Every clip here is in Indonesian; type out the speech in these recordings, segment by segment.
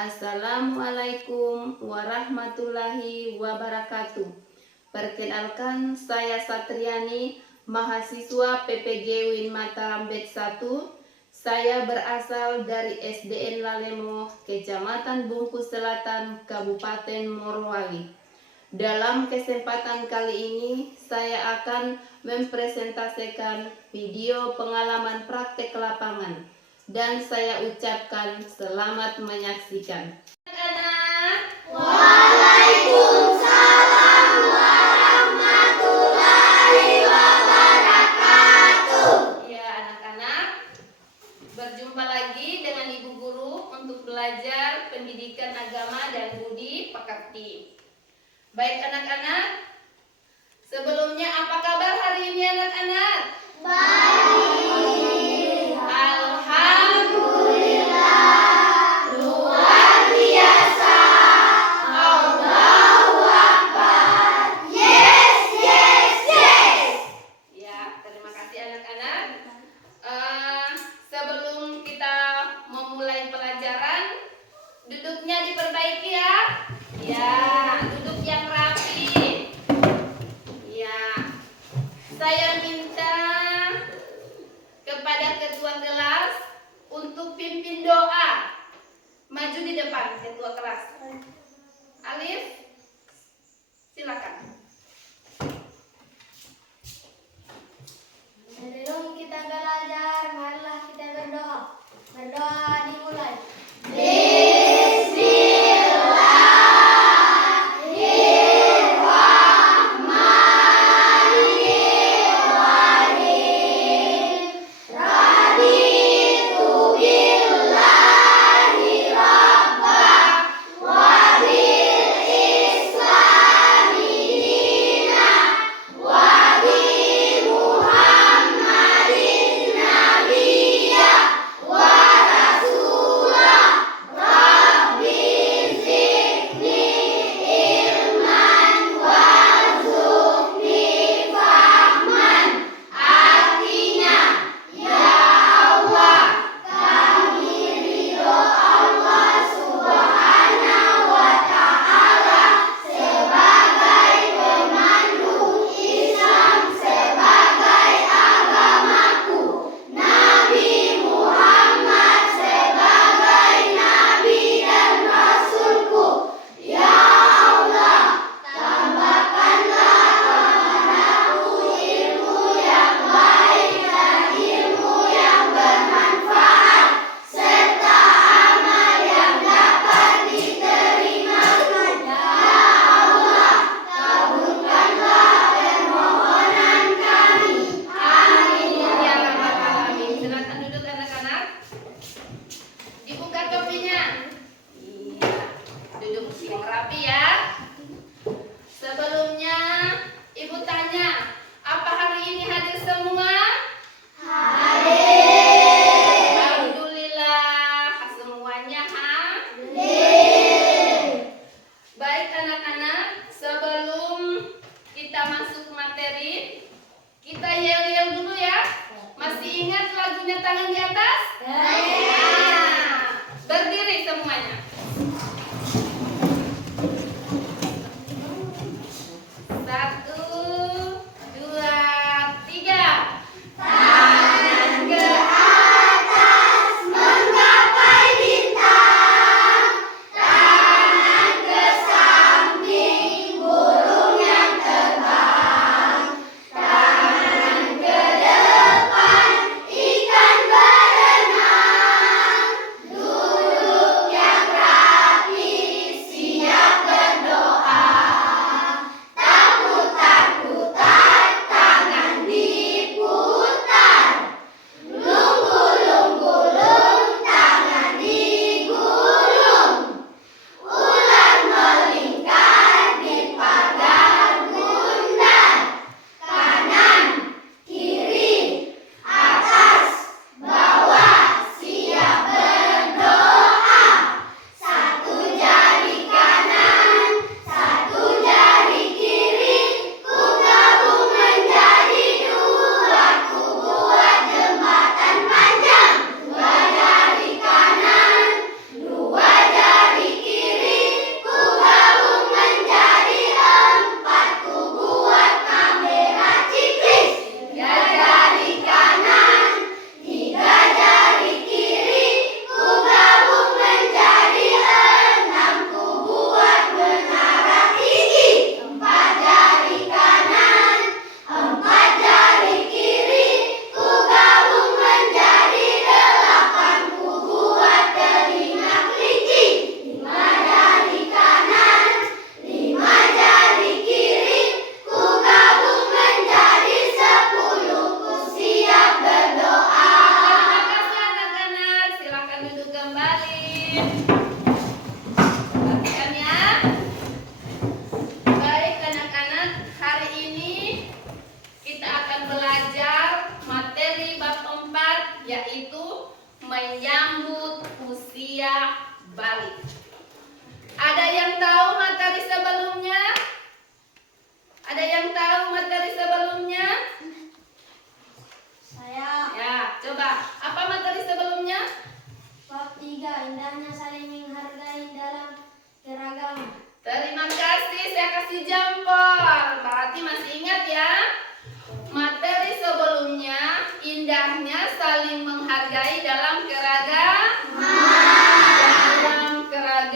Assalamualaikum warahmatullahi wabarakatuh. Perkenalkan, saya Satriani, mahasiswa PPG UIN Mataram Batch 1. Saya berasal dari SDN Lalemo, Kecamatan Bungkus Selatan, Kabupaten Morowali. Dalam kesempatan kali ini, saya akan mempresentasikan video pengalaman praktek lapangan, dan saya ucapkan selamat menyaksikan. Anak-anak, Waalaikumsalam warahmatullahi wabarakatuh. ya anak-anak, berjumpa lagi dengan Ibu Guru untuk belajar pendidikan agama dan budi pekerti. Baik anak-anak, sebelumnya apa kabar hari ini anak-anak? Baik. Alhamdulillah, Luar biasa. Allahu Akbar. Yes, yes, yes. ya terima kasih anak-anak. Sebelum kita memulai pelajaran, duduknya diperbaiki ya. Ya, duduk yang rapi. Ya, saya minta kepada ketua kelas untuk pimpin doa. Maju di depan ketua kelas. Alif, silakan. Sebelum kita belajar, marilah kita berdoa. Berdoa dimulai.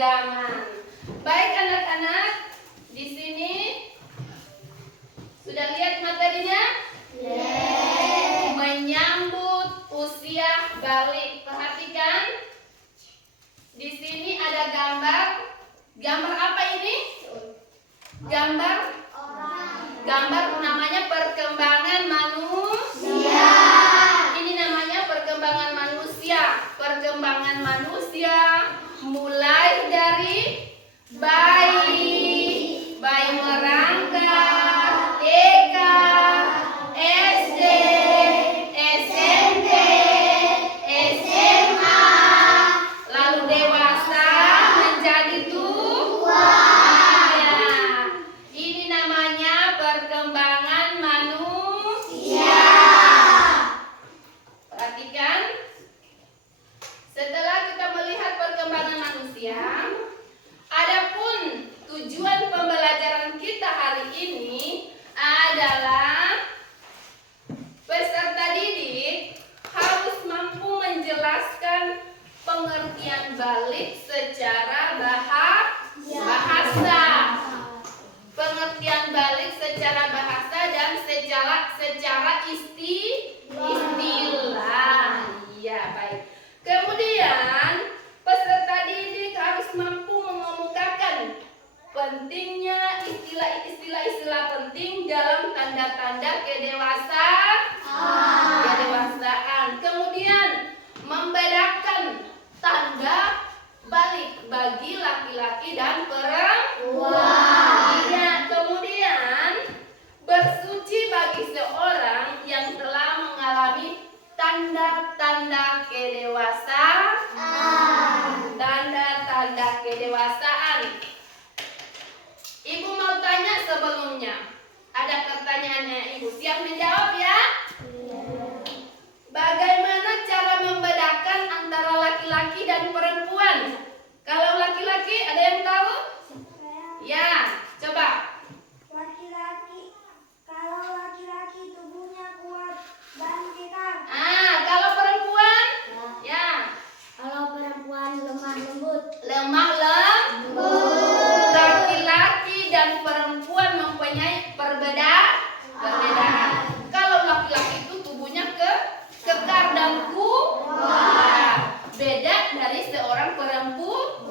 keseragaman. Baik anak-anak, di sini sudah lihat materinya? Menyambut usia balik. Perhatikan. Di sini ada gambar. Gambar apa ini? Gambar namanya perkembangan manusia. Ini namanya perkembangan manusia. Perkembangan manusia mulai dari bayi merangkak, TK, SD, SMP, SMA, lalu dewasa menjadi tua. Ya, ini namanya perkembangan manusia. Perhatikan. Setelah kita melihat perkembangan manusia, adapun tujuan pembelajaran kita hari ini adalah peserta didik harus mampu menjelaskan pengertian balik secara bahasa. Pengertian balik secara bahasa dan secara istilah. Iya, baik. Kemudian peserta didik harus mampu mengemukakan pentingnya istilah-istilah penting dalam tanda-tanda kedewasaan. Kemudian membedakan tanda balik bagi laki-laki dan perempuan. Ya, kemudian bersuci bagi seorang yang telah mengalami tanda-tanda kedewasaan. Tanda-tanda kedewasaan. Ibu mau tanya sebelumnya. Ada pertanyaannya, Ibu siap menjawab ya? Bagaimana cara membedakan antara laki-laki dan perempuan? Kalau laki-laki ada yang tahu? Ya, coba. Kalau laki-laki tubuhnya kuat dan kekar. Kalau perempuan? Ya. Kalau perempuan lemah lembut. Lemah lembut. Laki-laki dan perempuan mempunyai perbedaan. Kalau laki-laki itu tubuhnya kekar dan kuat. Beda dari seorang perempuan.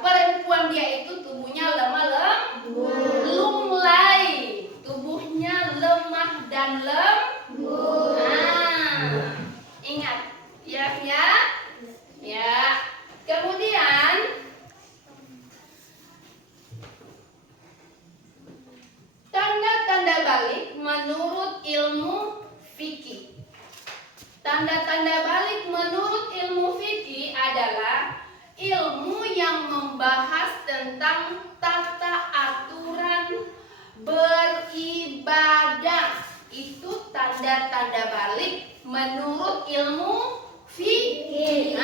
Perempuan dia itu tubuhnya lemah lembut. Lunglai. Tubuhnya lemah dan lembut. Ingat. Ya. Kemudian tanda-tanda balik menurut ilmu fikih. Tanda-tanda balik menurut ilmu fikih adalah ilmu yang membahas tentang tata aturan beribadah. Itu tanda-tanda balik menurut ilmu fikih.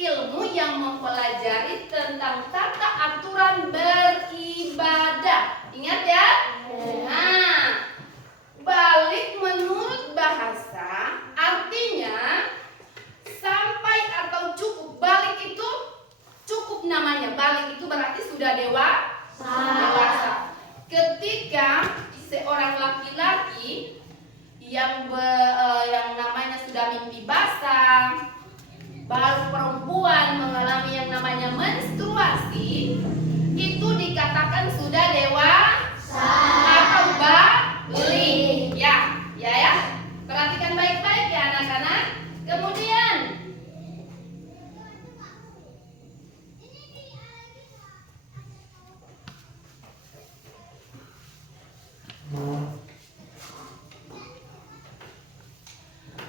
Ilmu yang mempelajari tentang tata aturan beribadah. Ingat ya? Balik menurut bahasa artinya sampai atau cukup. Balik itu cukup namanya. Balik itu berarti sudah dewasa. Ketika seorang laki-laki yang namanya sudah mimpi basah, baru perempuan mengalami yang namanya menstruasi, itu dikatakan sudah dewasa atau balik. Ya. Perhatikan baik-baik ya anak-anak. Kemudian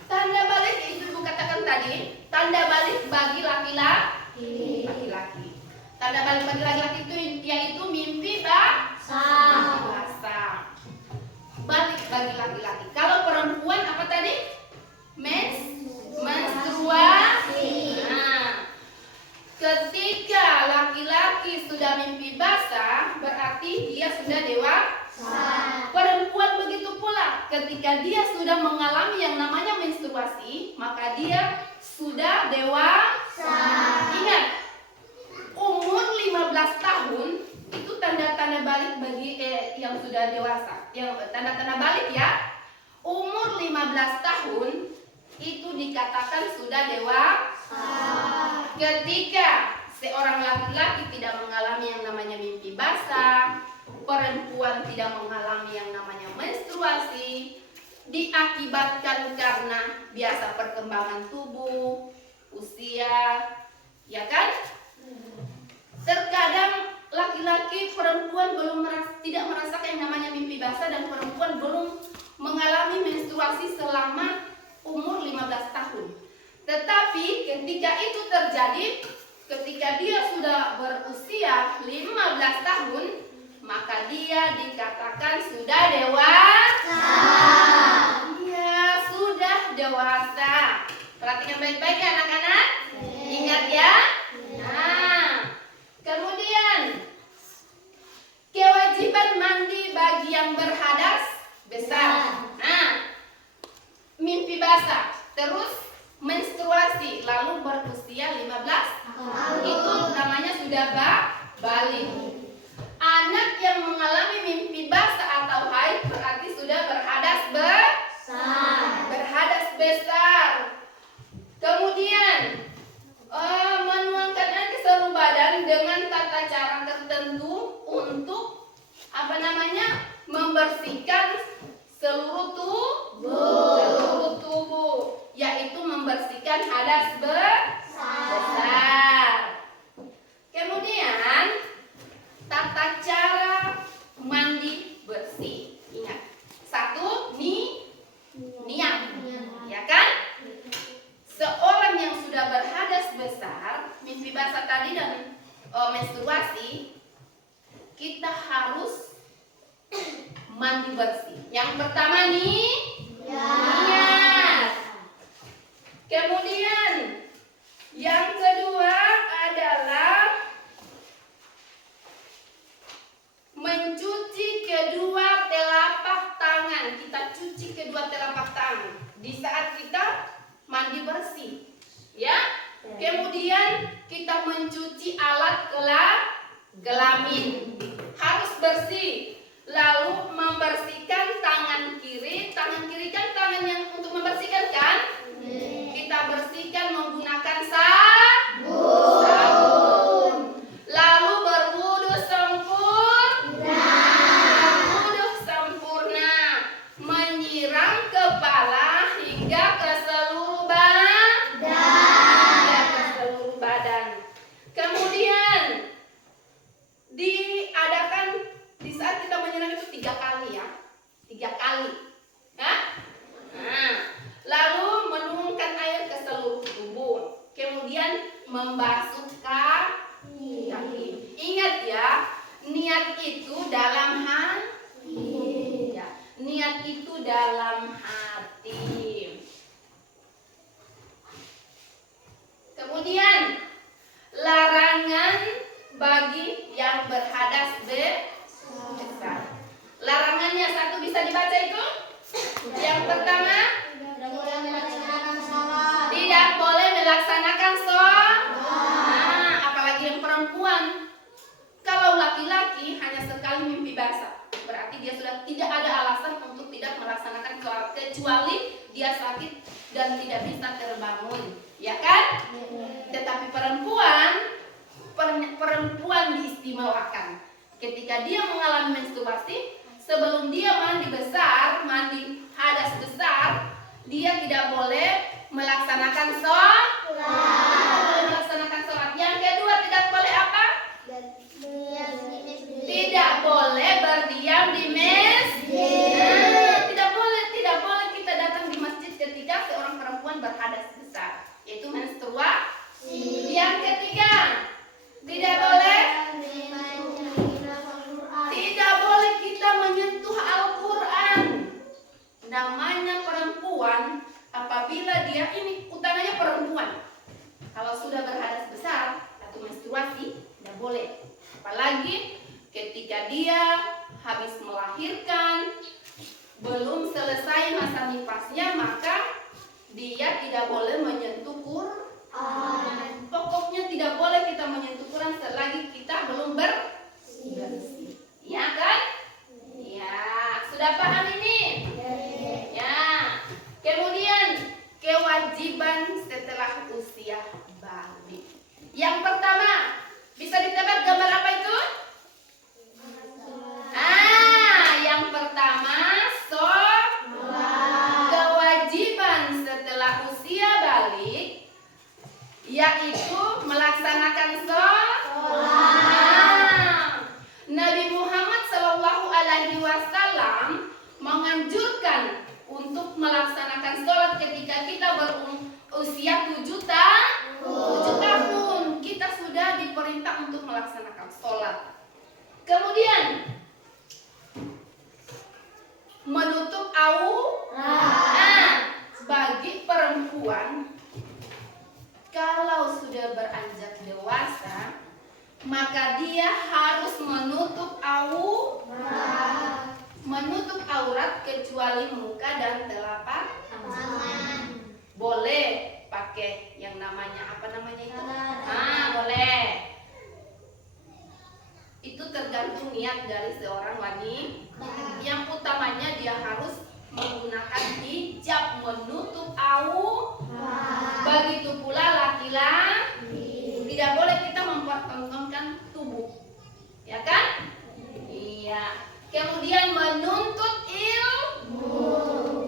tanda balik itu Ibu katakan tadi, tanda balik bagi laki-laki. Tanda balik bagi laki-laki itu yaitu mimpi basah. Balik bagi laki-laki. Kalau perempuan apa tadi? Menstruasi. Ketika laki-laki sudah mimpi basah, berarti dia sudah dewasa. Perempuan begitu pula, ketika dia sudah mengalami yang namanya menstruasi, maka dia sudah dewasa. Ingat, basah. Yang tanda-tanda balik ya. Umur 15 tahun itu dikatakan sudah dewasa. Ketika seorang laki-laki tidak mengalami yang namanya mimpi basah, perempuan tidak mengalami yang namanya menstruasi, diakibatkan karena biasa perkembangan tubuh, usia, ya kan? Terkadang laki-laki, perempuan tidak merasakan yang namanya mimpi basah, dan perempuan belum mengalami menstruasi selama umur 15 tahun. Tetapi ketika itu terjadi, ketika dia sudah berusia 15 tahun, maka dia dikatakan sudah dewasa. Ya, sudah dewasa. Perhatikan baik-baik ya anak-anak. Ingat ya. Nah, kemudian kewajiban mandi bagi yang berhadas besar. Nah, mimpi basah, terus menstruasi, lalu berusia 15, itu namanya sudah balik. Anak yang mengalami mimpi basah atau haid berarti sudah berhadas besar. Kemudian menuangkan air ke seluruh badan dengan tata cara tertentu untuk membersihkan seluruh tubuh, yaitu membersihkan hadas besar. Kemudian tata cara mandi bersih. Ingat, satu, niat, ya kan? Seorang yang sudah berhadas besar, mimpi basah tadi dan menstruasi, kita harus mandi bersih. Yang pertama niat. Kemudian yang kedua adalah mencuci kedua telapak tangan. Kita cuci kedua telapak tangan di saat kita mandi bersih, ya. Kemudian kita mencuci alat kelamin, harus bersih. Lalu membersihkan tangan kiri kan tangan yang untuk membersihkan kan? Kita bersihkan menggunakan sabun. Lalu berwudu sempurna, menyiram kepala hingga ke seluruh badan. Kemudian diadakan di saat kita menyiram itu 3 kali ya. 3 kali. Ya? Nah, lalu menuangkan air ke seluruh tubuh. Kemudian membasuh kaki. Ingat ya, niat itu dalam hati. Ya, niat itu dalam hati. Kemudian larangan bagi yang berhadas besar. Larangannya satu bisa dibaca itu. Yang pertama, tidak boleh melaksanakan sholat. Nah, apalagi yang perempuan. Kalau laki-laki hanya sekali mimpi basah, berarti dia sudah tidak ada alasan untuk tidak melaksanakan sholat, kecuali dia sakit dan tidak bisa terbangun, ya kan? Tetapi perempuan diistimewakan. Ketika dia mengalami menstruasi, sebelum dia mandi hadas besar, dia tidak boleh melaksanakan sholat. Yang kedua, tidak boleh apa? Tidak boleh berdiam di masjid. Tidak boleh kita datang di masjid ketika seorang perempuan berhadas besar, yaitu menstruasi. Yang ketiga, tidak boleh kita menyentuh Al-Quran. Namanya perempuan, apabila dia ini utamanya perempuan, kalau sudah berhadas besar atau menstruasi, tidak boleh. Apalagi ketika dia habis melahirkan, belum selesai masa nifasnya, maka dia tidak boleh menyentuh Quran. Pokoknya tidak boleh kita menyentuh Quran selagi kita belum bersih. Ya kan? Ya. perintah untuk melaksanakan sholat. Kemudian menutup aurat. Bagi perempuan kalau sudah beranjak dewasa, maka dia harus menutup aurat kecuali muka dan telapak tangan. Boleh pakai yang namanya apa namanya itu? Boleh. Itu tergantung niat dari seorang wanita. Yang utamanya dia harus menggunakan hijab menutup aurat. Begitu pula laki-laki. Tidak boleh kita mempertontonkan tubuh. Ya kan? Iya. Kemudian menuntut ilmu.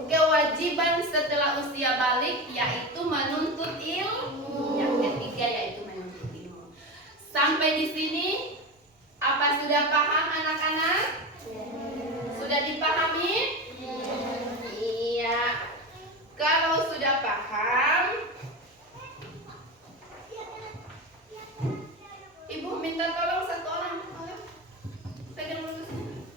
Kewajiban setelah usia balik yaitu menuntut ilmu. Yang ketiga yaitu menuntut ilmu. Sampai di sini apa sudah paham anak-anak? Sudah dipahami? Iya. Kalau sudah paham, Ibu minta tolong satu orang. Ayo, pegang dulu sini.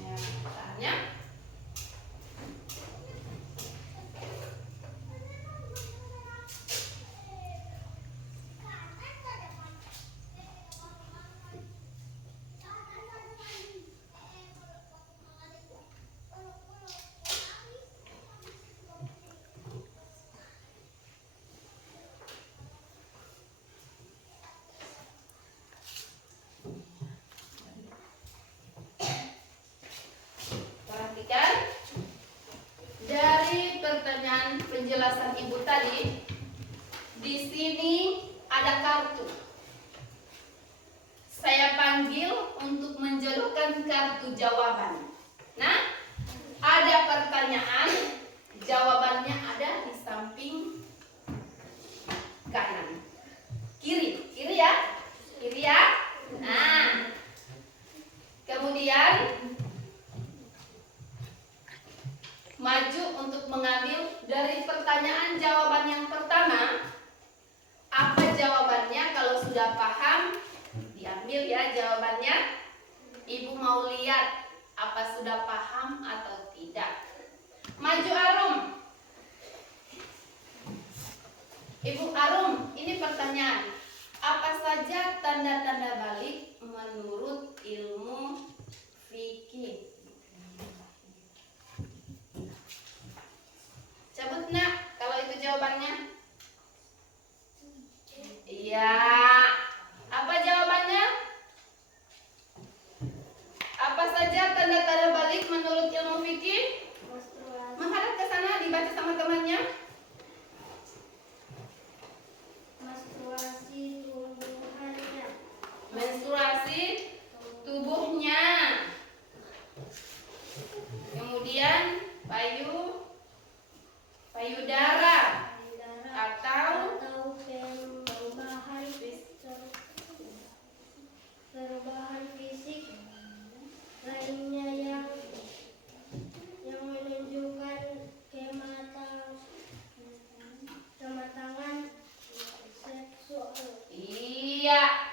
Ya, tanya. Perhatikan dari pertanyaan penjelasan Ibu tadi, di sini ada kartu. Saya panggil untuk menjodohkan kartu jawaban. Nah, ada pertanyaan, jawabannya ada di samping kanan. Kiri ya? Kiri ya? Nah, kemudian maju untuk mengambil dari pertanyaan jawaban yang pertama. Apa jawabannya? Kalau sudah paham, diambil ya jawabannya. Ibu mau lihat apa sudah paham atau tidak. Maju Arum. Ibu Arum, ini pertanyaan. Apa saja tanda-tanda balik menurut ilmu fikih? Cabut nak, kalau itu jawabannya. Iya. Apa jawabannya? Apa saja tanda-tanda balik menurut ilmu fikih? Menghadap ke sana, dibaca sama temannya. Menstruasi tubuhnya. Kemudian payudara atau perubahan fisik lainnya yang menunjukkan kematangan seksual. Iya.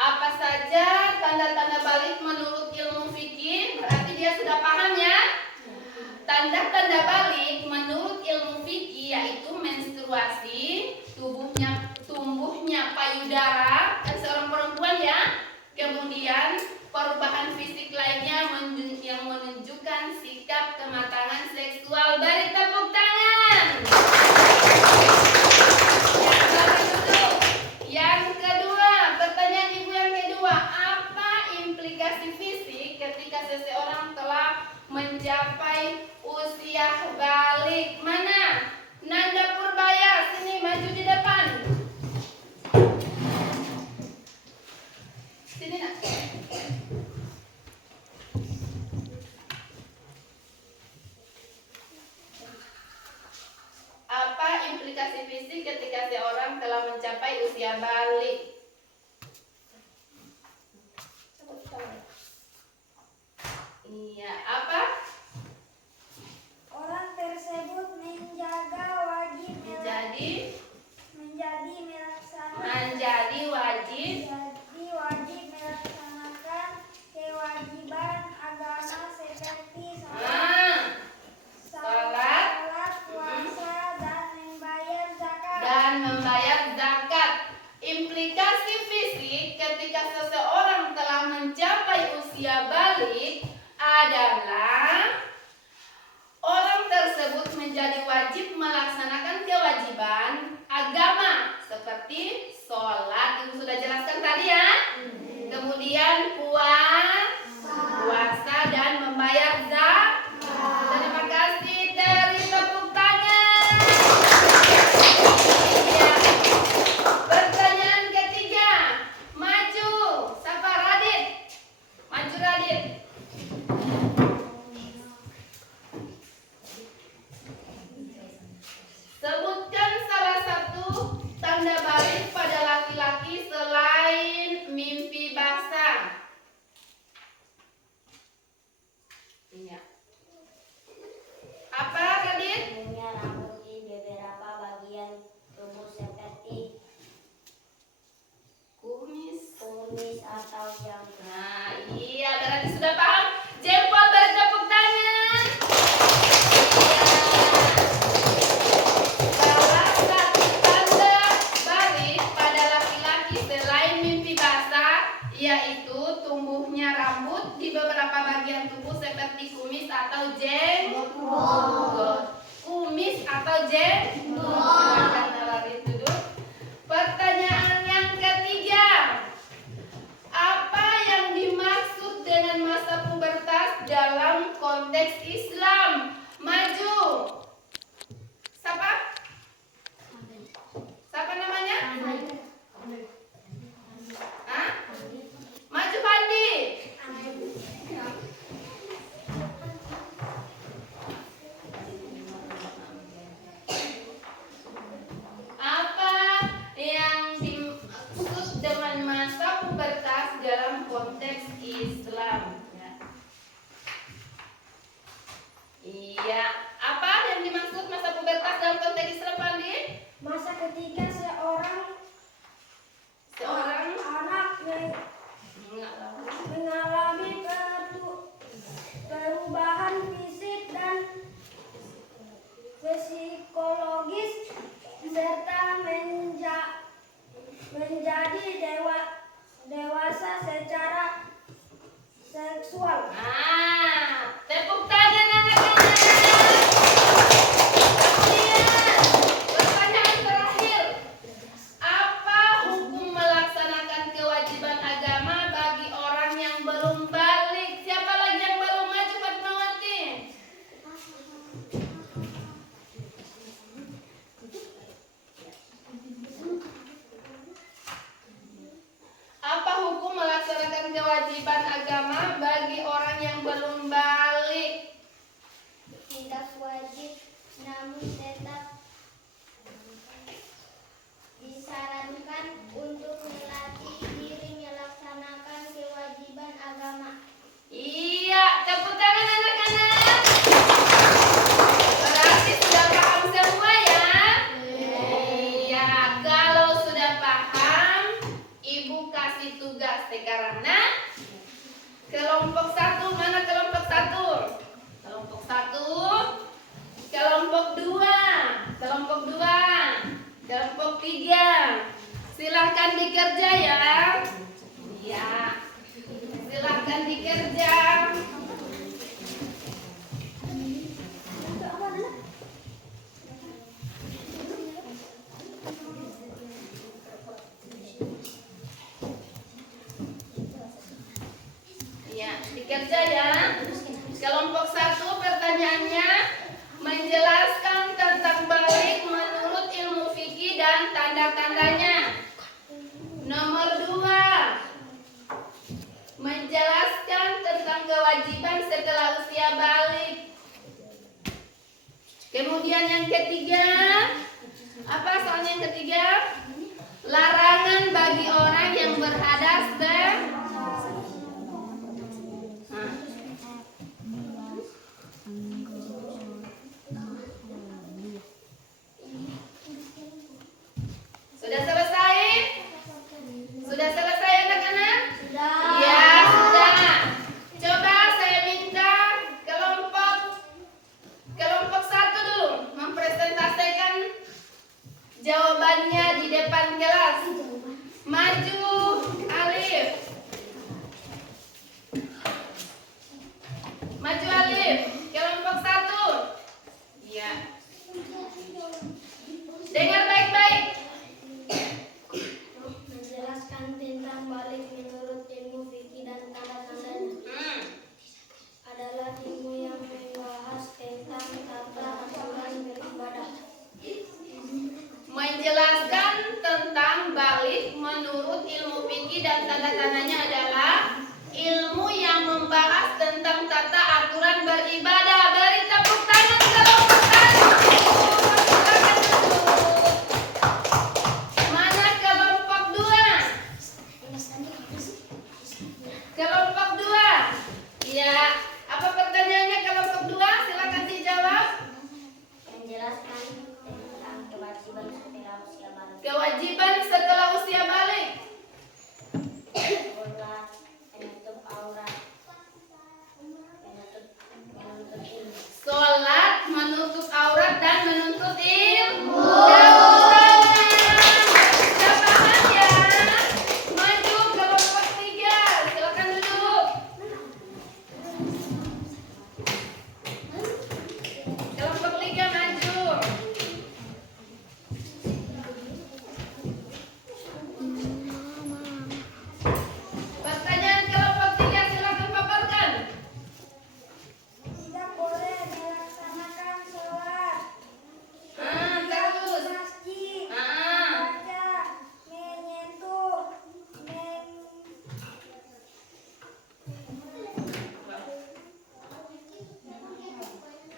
Apa saja tanda-tanda balik menurut ilmu fikih? Berarti dia sudah paham ya? Tanda-tanda balik menurut ilmu fikih yaitu menstruasi, tumbuhnya payudara dan seorang perempuan ya. Kemudian perubahan fisik lainnya yang menunjukkan sikap kematangan seksual. Beri tepuk tangan. Yang kedua, pertanyaan Ibu yang kedua, apa implikasi fisik ketika seseorang telah mencapai usia balik? Mana? Nanda Purbaya, sini maju di depan. Sini nak. Apa implikasi fisik ketika seorang telah mencapai usia balik? Iya, apa? Orang tersebut menjaga wajib Menjadi ketika seseorang telah mencapai usia balik adalah orang tersebut menjadi wajib melaksanakan kewajiban agama seperti sholat, Ibu sudah jelaskan tadi ya. Kemudian puasa dan membayar zakat. Terima kasih, dari tepuk tangan. Ya. Pertanyaan ketiga, maju. Siapa? Radit. Maju Radit. Sebutkan salah satu tanda balik pada laki-laki selain mimpi basah. Iya. Apa Radit? Punya rambut di beberapa bagian tubuh seperti Kumis. kumis atau janggut. Nah, iya, berarti sudah paham. Jempol, bertepuk tangan. Iya. Salah satu tanda balik pada laki-laki selain mimpi basah yaitu tumbuhnya rambut di beberapa bagian tubuh seperti kumis atau jenggot. Kumis atau jenggot. Silakan Radit duduk. Pertanyaan yang ketiga. Apa yang dimaksud dengan masa pubertas dalam konteks Islam? Maju. Siapa? Siapa namanya? Hah? Maju Pandi. Apa yang dimaksud dengan masa pubertas dalam konteks Islam? Iya, apa yang dimaksud masa pubertas dalam konteks Islam, Pandi? Masa ketika seorang anak mengalami perubahan fisik dan psikologis serta menjadi dewasa secara seksual. Nah, tepuk tangan anak-anak. Kemudian, pertanyaan terakhir. Apa hukum melaksanakan kewajiban agama bagi orang yang belum balik? Siapa lagi yang belum maju, Fatmawati? Apa hukum melaksanakan kewajiban agama bagi orang yang belum balik? Tidak wajib, namun tetap disarankan untuk melatih diri melaksanakan kewajiban agama. Iya, tepuk tangan anak-anak. Berarti sudah paham semua ya? Iya, kalau sudah paham, Ibu kasih tugas sekarang. Nah, kelompok 1, mana kelompok 1? Kelompok 1, kelompok 2, kelompok 2, kelompok 3. Silahkan dikerja ya. Iya. Silahkan dikerja. Ya, dikerja ya. Kelompok 1 pertanyaannya menjelaskan tentang balik menurut ilmu fikih dan tanda-tandanya. Nomor 2, menjelaskan tentang kewajiban setelah usia balik. Kemudian yang ketiga, apa soalnya yang ketiga? Larangan bagi orang yang berhadas Sudah selesai? Sudah selesai anak-anak? Sudah. Ya, sudah. Coba saya minta kelompok 1 dulu mempresentasikan jawabannya di depan kelas. Maju, Alif. kunci dan tanda tangannya adalah ilmu yang membahas tentang tata aturan beribadah. Beri tepuk tangan kelompok 1. Tepuk tangan dulu. Mana kelompok 2? Kelompok 2. Ya, apa pertanyaannya kelompok 2? Silakan dijawab. Menjelaskan tentang kewajiban setelah usia balik. Kewajiban setelah usia balik. Sholat, menutup aurat, menuntut ilmu. Sholat, menutup aurat, dan menuntut ilmu. Tepuk tangan. Sudah paham ya? Maju kelompok 3. Silakan duduk. Kelompok 3 maju. Pertanyaan kelompok 3 silakan paparkan. Tidak boleh melaksanakan sholat, Terus. masjid, Ah, baca, menyentuh,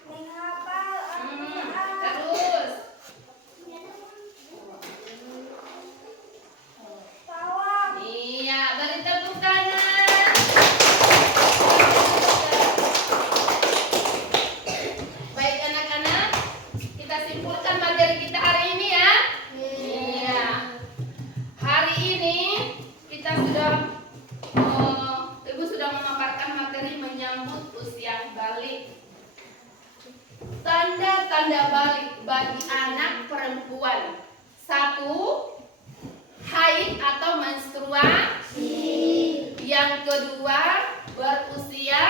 menghafal Al-Quran, terus. tawaf. Iya, beri tepuk tangan. Baik anak-anak, kita simpulkan materi kita hari ini ya. Iya. Hari ini kita Ibu sudah memaparkan materi menyambut usia balik. Tanda-tanda balik bagi anak perempuan. 1. Haid atau menstruasi. Yang kedua, berusia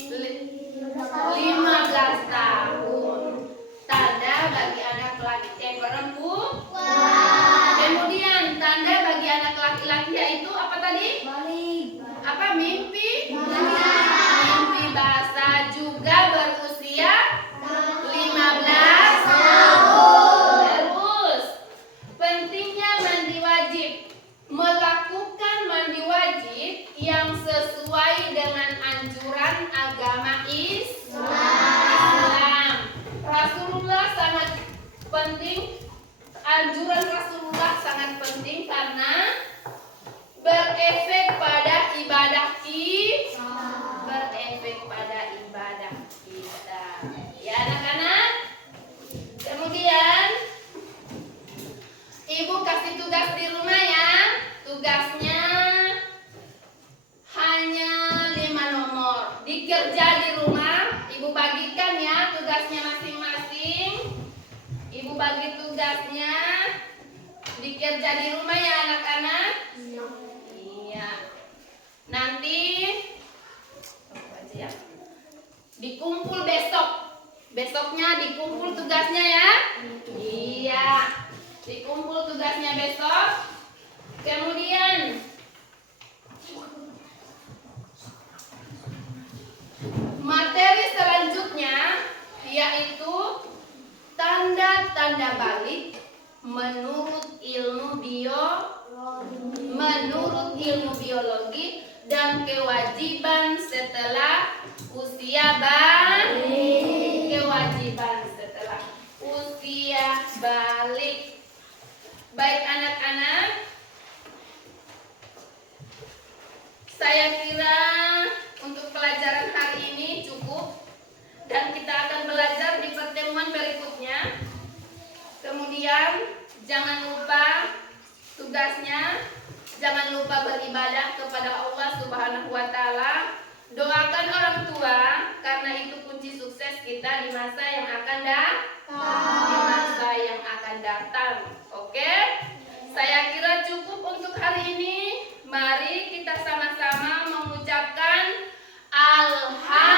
15 tahun. Tanda bagi anak laki-laki perempuan. Kemudian tanda bagi anak laki-laki yaitu apa tadi? Balik. Apa mimpi? Mimpi basah, juga berusia 15 tahun. Terus pentingnya mandi wajib. Melakukan mandi wajib yang sesuai dengan anjuran agama Islam. Rasulullah sangat penting. Anjuran Rasulullah sangat penting karena berefek pada ibadah kita. Berefek pada ibadah kita. Ya anak-anak. Kemudian Ibu kasih tugas di rumah ya. Tugasnya hanya 5 nomor. Dikerja di rumah, Ibu bagikan ya tugasnya masing-masing. Ibu bagi tugasnya dikerja di rumah ya anak-anak. Iya. Nanti ya. Dikumpul besok. Besoknya dikumpul tugasnya ya. Iya. Dikumpul tugasnya besok. Kemudian materi selanjutnya yaitu tanda-tanda balik menurut ilmu biologi dan kewajiban setelah usia balik. Kewajiban setelah usia balik. Baik anak-anak, saya kira untuk pelajaran hari ini cukup dan kita akan belajar di pertemuan berikutnya. Kemudian jangan lupa tugasnya, jangan lupa beribadah kepada Allah Subhanahu wa taala. Doakan orang tua karena itu kunci sukses kita di masa yang akan datang. Oke? Saya kira cukup untuk hari ini. Mari kita sama-sama mengucapkan alhamdulillah.